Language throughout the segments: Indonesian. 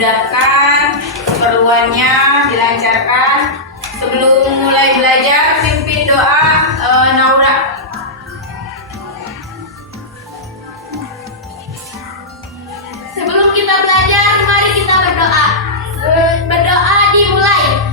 dimudahkan, keperluannya dilancarkan. Sebelum mulai belajar, pimpin doa Naura. Sebelum kita belajar, mari kita berdoa. Berdoa dimulai.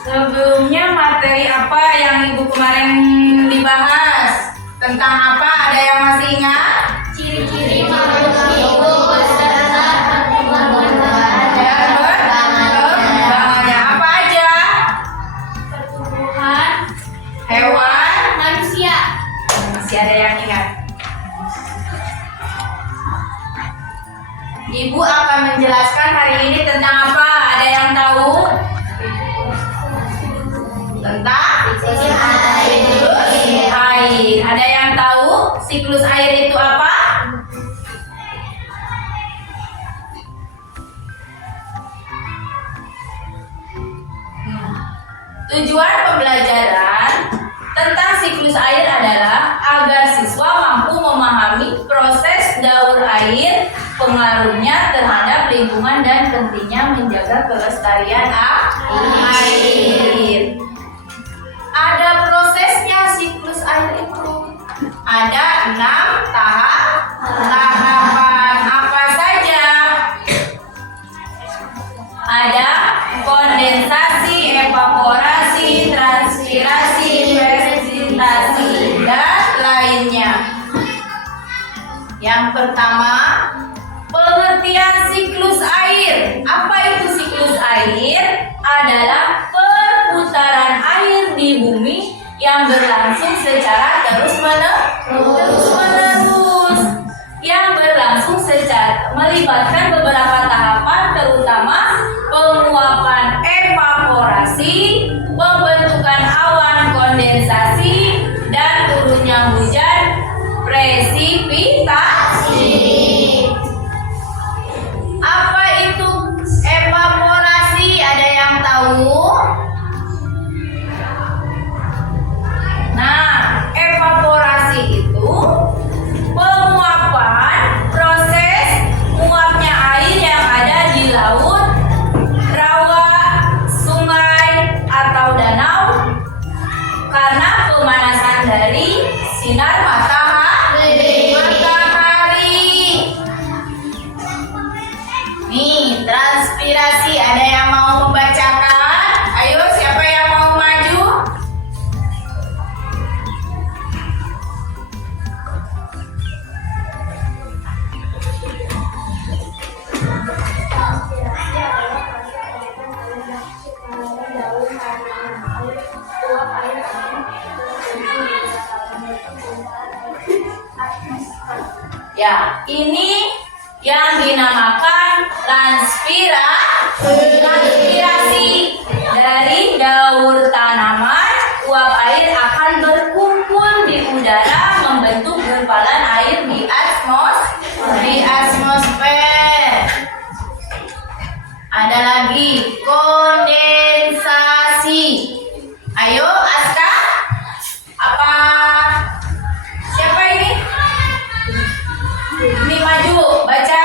Sebelumnya materi apa yang Ibu kemarin dibahas? Tentang apa? Ada yang masih ingat? Ciri-ciri makhluk hidup beserta Ya, berkembangnya apa aja? pertumbuhan Hewan. manusia. Masih ada yang ingat? Ibu akan menjelaskan hari ini tentang apa? Ada yang tahu? Tentang siklus air. Ada yang tahu siklus air itu apa? Tujuan pembelajaran tentang siklus air adalah agar siswa mampu memahami proses daur air, pengaruhnya terhadap lingkungan dan pentingnya menjaga kelestarian air. Ada prosesnya siklus air itu. Ada 6 tahapan. Apa saja? Ada kondensasi, evaporasi, transpirasi, presentasi, dan lainnya. Yang pertama, pengertian siklus air. Apa itu siklus air? Adalah perputaran air di bumi yang berlangsung secara terus-menerus. Yang berlangsung secara melibatkan beberapa tahapan, terutama penguapan evaporasi, pembentukan awan kondensasi, dan turunnya hujan presipitasi. Apa itu evaporasi? Ada yang tahu? Nah, evaporasi itu penguapan, proses menguapnya air yang ada di laut, rawa, sungai, atau danau karena pemanasan dari sinar matahari. Ya, ini yang dinamakan transpirasi. Dari daur tanaman, uap air akan berkumpul di udara membentuk gumpalan air di atmosfer. Ada lagi kondensasi. Ayo Aska, apa? Siapa ini? Ini maju, baca.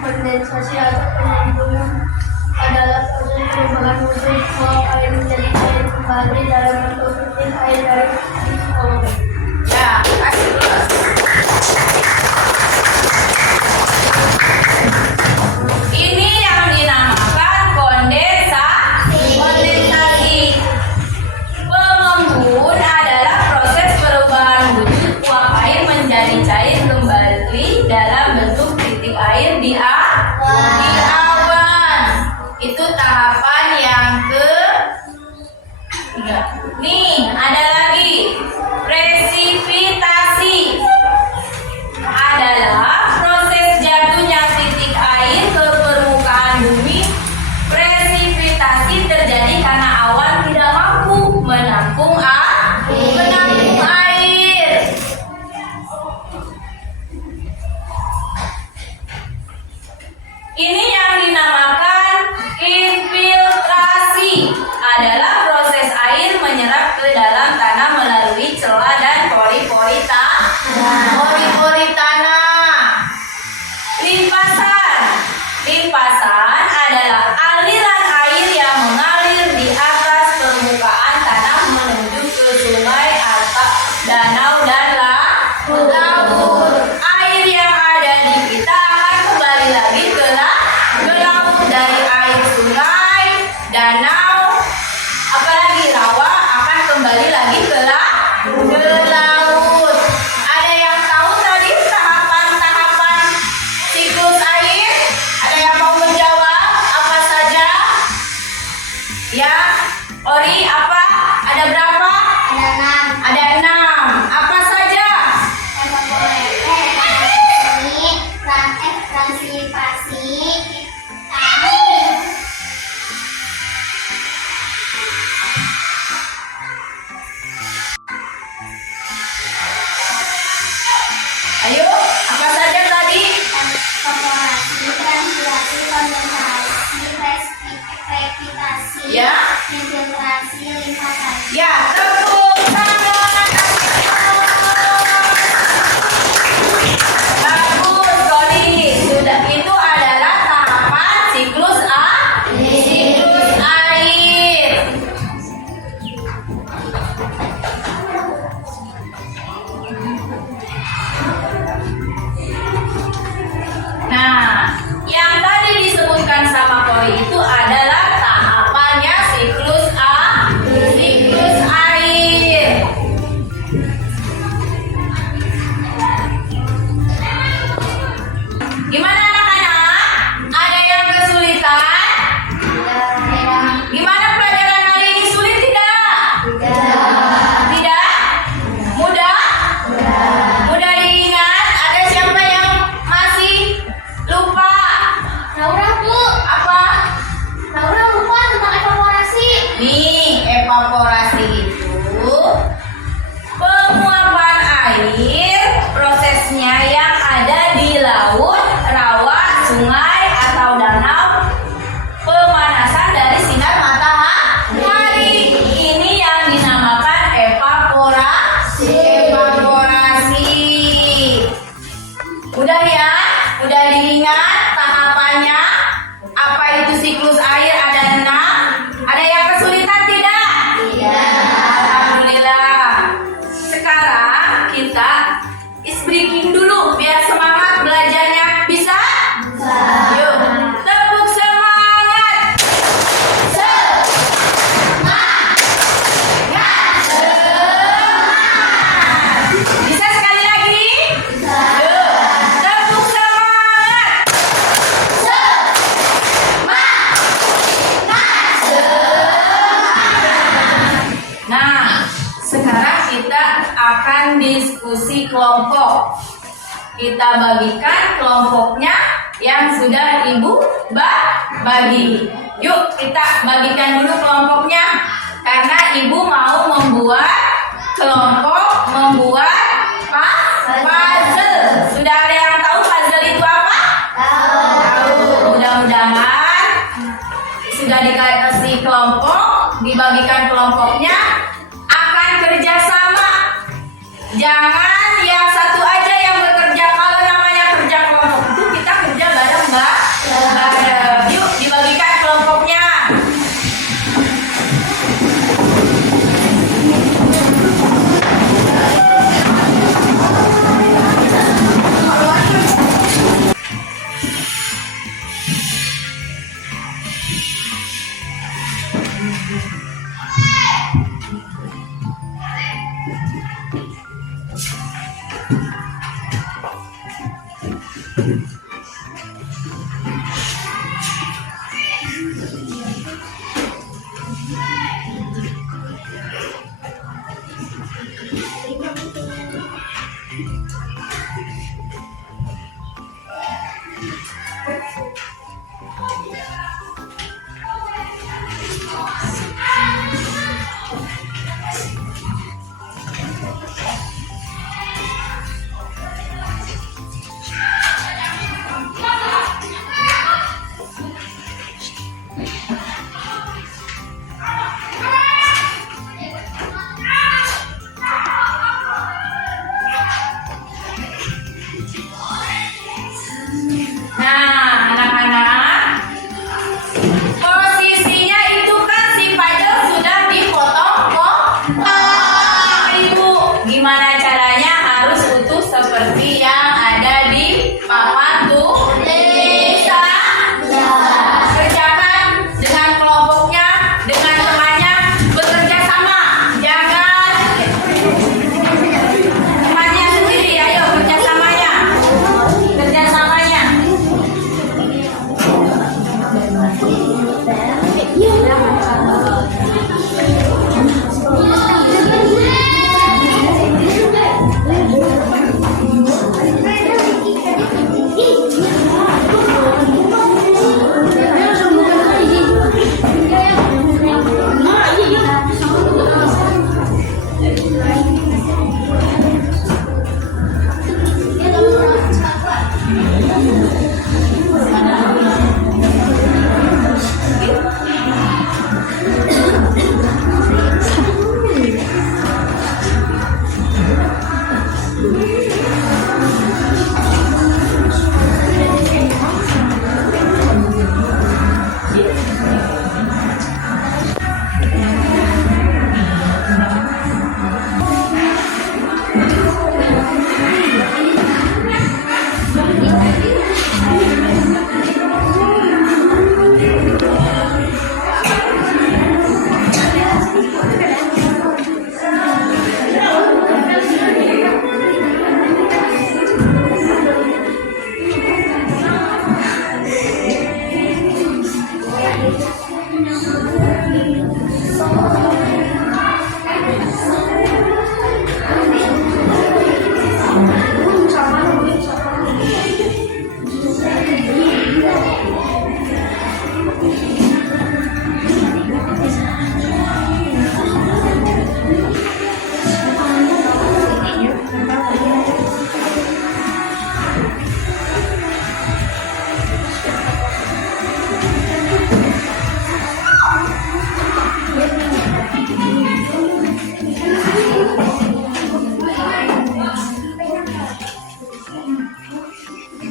Kondensasi atau penyembuhan adalah proses perubahan wujud uap air menjadi cair kembali dalam bentuk titik air dari titik bawah. Ya, kasih terus. Ini yang dinamakan kondensasi. Pengembun adalah proses perubahan wujud uap air menjadi cair kembali dalam bentuk titik air di awan. Itu tahapan yang ketiga. Nih, ada lagi presipitasi. Adalah proses jatuhnya titik air ke permukaan bumi. Presipitasi terjadi karena awan tidak mampu menampung air. Ini yang dinamakan infiltrasi. Adalah proses air menyerap ke dalam tanah melalui celah dan pori-pori tanah. Limpasan adalah aliran air yang mengalir di atas permukaan tanah menuju ke sungai atau danau dan laut. Air yang ada di kita akan kembali lagi ke laut. Dari air sungai, danau, apalagi rawa akan kembali lagi ke laut. Ada yang tahu tadi tahapan-tahapan siklus air? Ada yang mau menjawab apa saja? Ya, Ori, apa? Ada berapa? Ada 6. Apa saja? Ayo, apa saja tadi? Ya. Ya, tepuk tangan. Bagus, Kodi. Sudah, itu adalah tahapan siklus air. Nah, yang tadi disebutkan sama Kori itu adalah tahapannya siklus air. Gimana anak-anak? Ada yang kesulitan? Gimana pelajaran hari ini, sulit tidak? Tidak? Mudah? Mudah diingat? Ada siapa yang masih lupa? Laura, Bu. Apa? Laura lupa tentang evaporasi. Nih, evaporasi itu penguapan air, prosesnya yang ada di laut, rawa, sungai, atau danau. Pemanasan dari sinar matahari. Ini yang dinamakan evaporasi. Udah ya? Udah diingat tahapannya? Apa itu siklus air? Ada 6. Ada yang kesulitan tidak? Tidak. Alhamdulillah. Sekarang kita is breaking dulu biar semangat belajarnya. Bisa? Bisa. Yuk, tepuk semangat. Bisa sekali lagi? Bisa. Yuk, tepuk semangat. kelompok, kita bagikan kelompoknya yang sudah Ibu bagi. Yuk kita bagikan dulu kelompoknya, karena Ibu mau membuat kelompok, membuat puzzle. Sudah ada yang tahu puzzle itu apa? Tahu. Mudah-mudahan sudah dikasih kelompok, dibagikan kelompoknya, akan kerjasama. Jangan yang satu aja yang bekerja. Kalau namanya kerja kelompok itu kita kerja bareng, Mbak. Yuk dibagikan kelompoknya. Nah, anak-anak, posisinya itu kan si puzzle sudah dipotong Ibu. Gimana caranya harus utuh seperti yang ada di papan tulis? Bisa? Kerjakan dengan kelompoknya, dengan temannya, bekerja sama. Jangan temannya sendiri, ayo kerjasamanya. Kerjasamanya.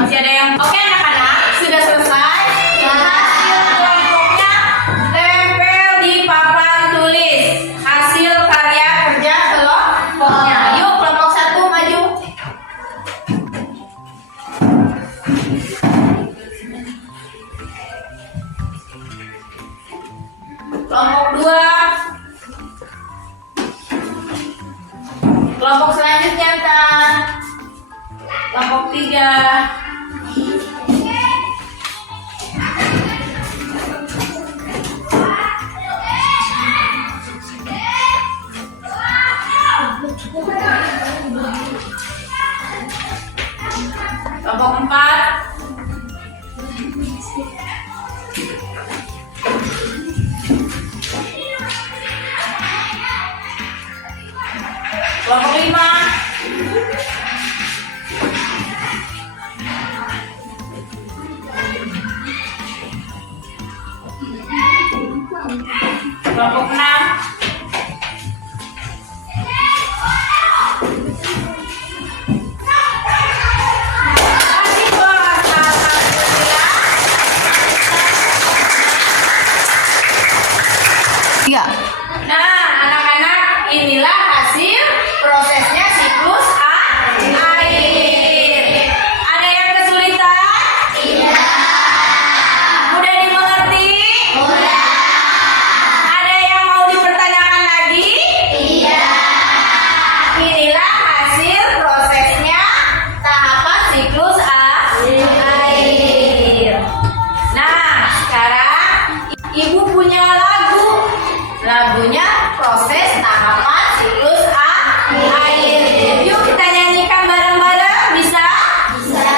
Masih ada yang oke anak-anak, sudah selesai. Hasil kelompoknya tempel di papan tulis. Hasil karya kerja kelompoknya. Yuk kelompok 1 maju. Kelompok 2. Kelompok selanjutnya kan. Kelompok 3. Kelompok 4. Kelompok 5. Kelompok 6. Ya. Nah, anak-anak, inilah hasil prosesnya siklus air. Ada yang kesulitan? Tidak. Mudah dimengerti? Mudah. Ada yang mau dipertanyakan lagi? Tidak. Inilah hasil prosesnya tahapan siklus air. Nah, sekarang Ibu punya lagu. Lagunya proses tahapan siklus air. Yuk kita nyanyikan bareng-bareng, bisa? Bisa.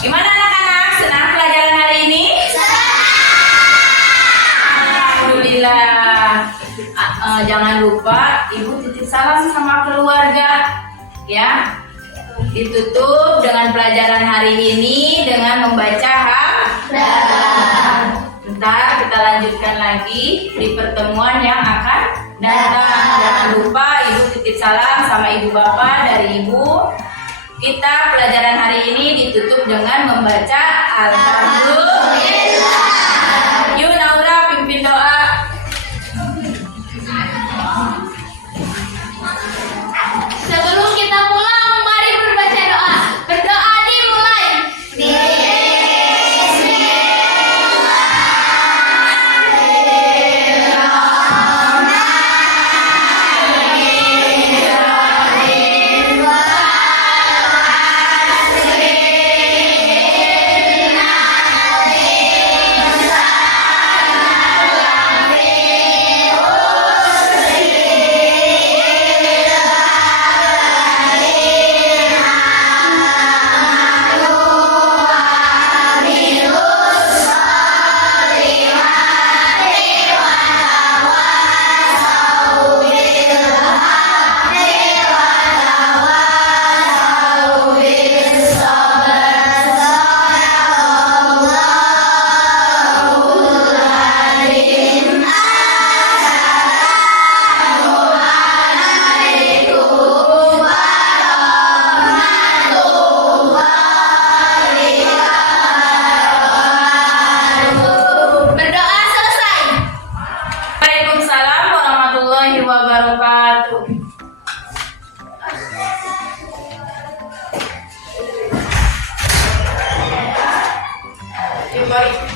Gimana anak-anak? Senang pelajaran hari ini? Alhamdulillah. Jangan lupa Ibu titip salam sama keluarga, ya. Ditutup dengan pelajaran hari ini dengan membaca hamdalah. Ntar kita lanjutkan lagi di pertemuan yang akan datang. Jangan lupa Ibu titip salam sama ibu bapak dari Ibu. Kita pelajaran hari ini ditutup dengan membaca Alhamdulillah. Yuk Naura pimpin doa. Sebelum kita pulang, mari berbaca doa. Berdoa dimulai. Sorry.